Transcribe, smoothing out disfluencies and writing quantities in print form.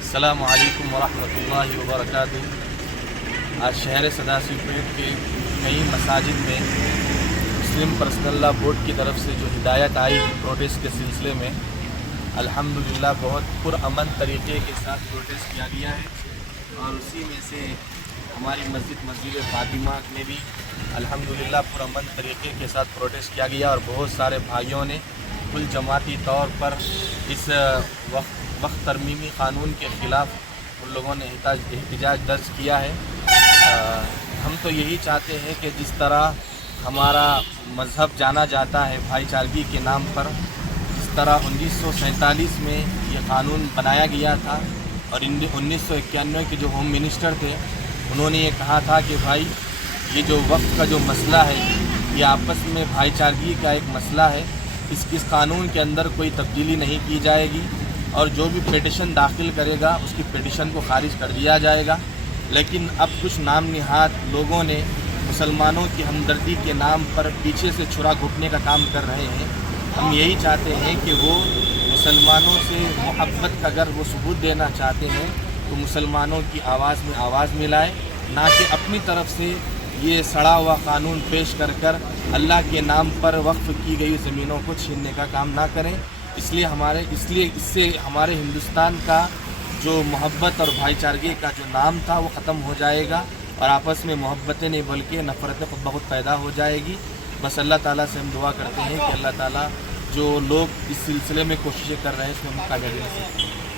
السلام علیکم ورحمۃ اللہ وبرکاتہ۔ آج شہر صدا سیپریٹ کے کئی مساجد میں مسلم پرسنل لا بورڈ کی طرف سے جو ہدایت آئی پروٹیسٹ کے سلسلے میں الحمدللہ بہت پرامن طریقے کے ساتھ پروٹیسٹ کیا گیا ہے، اور اسی میں سے ہماری مسجد فاطمہ میں بھی الحمدللہ پرامن طریقے کے ساتھ پروٹیسٹ کیا گیا، اور بہت سارے بھائیوں نے کل جماعتی طور پر اس وقت ترمیمی قانون کے خلاف ان لوگوں نے احتجاج درج کیا ہے۔ ہم تو یہی چاہتے ہیں کہ جس طرح ہمارا مذہب جانا جاتا ہے بھائی چارگی کے نام پر، جس طرح 1947 میں یہ قانون بنایا گیا تھا، اور 1991 کے جو ہوم منسٹر تھے انہوں نے یہ کہا تھا کہ بھائی یہ جو وقت کا جو مسئلہ ہے یہ آپس میں بھائی چارگی کا ایک مسئلہ ہے، اس قانون کے اندر کوئی تبدیلی نہیں کی جائے گی، اور جو بھی پیٹیشن داخل کرے گا اس کی پیٹیشن کو خارج کر دیا جائے گا۔ لیکن اب کچھ نام نہاد لوگوں نے مسلمانوں کی ہمدردی کے نام پر پیچھے سے چھرا گھٹنے کا کام کر رہے ہیں۔ ہم یہی چاہتے ہیں کہ وہ مسلمانوں سے محبت کا اگر وہ ثبوت دینا چاہتے ہیں تو مسلمانوں کی آواز میں آواز ملائے، نہ کہ اپنی طرف سے یہ سڑا ہوا قانون پیش کر اللہ کے نام پر وقف کی گئی زمینوں کو چھیننے کا کام نہ کریں۔ اس لیے اس سے ہمارے ہندوستان کا جو محبت اور بھائی چارگی کا جو نام تھا وہ ختم ہو جائے گا، اور آپس میں محبتیں نہیں بلکہ نفرتیں خود بخود پیدا ہو جائے گی۔ بس اللہ تعالیٰ سے ہم دعا کرتے ہیں کہ اللہ تعالیٰ جو لوگ اس سلسلے میں کوششیں کر رہے ہیں اس میں کامیابی نصیب کریں۔